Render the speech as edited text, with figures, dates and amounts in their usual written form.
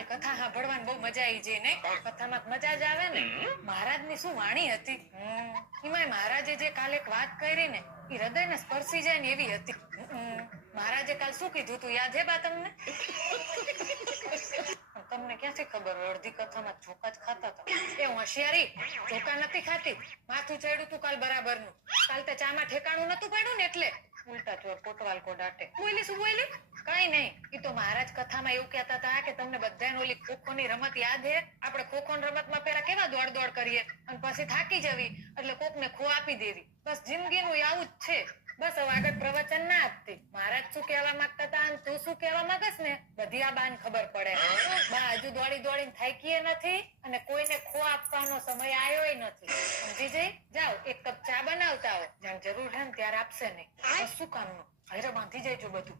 કાલ કથા સાંભળવાની બહુ મજા આવી જઈ ને કથામાં મજા જ આવે ને મહારાજની શું વાણી હતી એમાં મહારાજે જે કાલે એક વાત કરી ને એ હૃદયને સ્પર્શી જાય ને એવી હતી મહારાજે કાલ શું કીધું તું યાદ હે બા તમને તમને ક્યાંથી ખબર હોય અડધી કથામાં ચોખા જ ખાતા હતા એ હોશિયારી ચોખા નથી ખાતી માથું ચડ્યું તું કાલ બરાબરનું કાલ તે ચામાં ઠેકાણું નતું પડ્યું ને એટલે ઉલટા ચોર કોટવાલ કો ડાટે બોલી શું બોલી કઈ નહીં એ તો મહારાજ કથામાં એવું કહેતા હતા કે તમને બધાને ઓલી ખોખોની રમત યાદ હે આપણે ખોખોની રમતમાં પેલા કેવા દોડ કરી અને પછી થાકી જવી એટલે કોકને ખો આપી દેવી બસ જિંદગીનું આવું જ છે બસ હવે આગળ પ્રવચન ના આપતી મહારાજ શું કહેવા માંગતા હતા અને તું શું કહેવા માંગસ ને બધી આ બાને ખબર પડે બા હજુ દોડીને થાકીએ નથી અને કોઈને ખો આપવાનો સમય આવ્યો નથી સમજી જઈ જાઓ એક કપ ચા બનાવતા આવો જેમ જરૂર હે ને ત્યારે આપશે નહીં બસ શું કામનું હારે બાંધી જાય બધું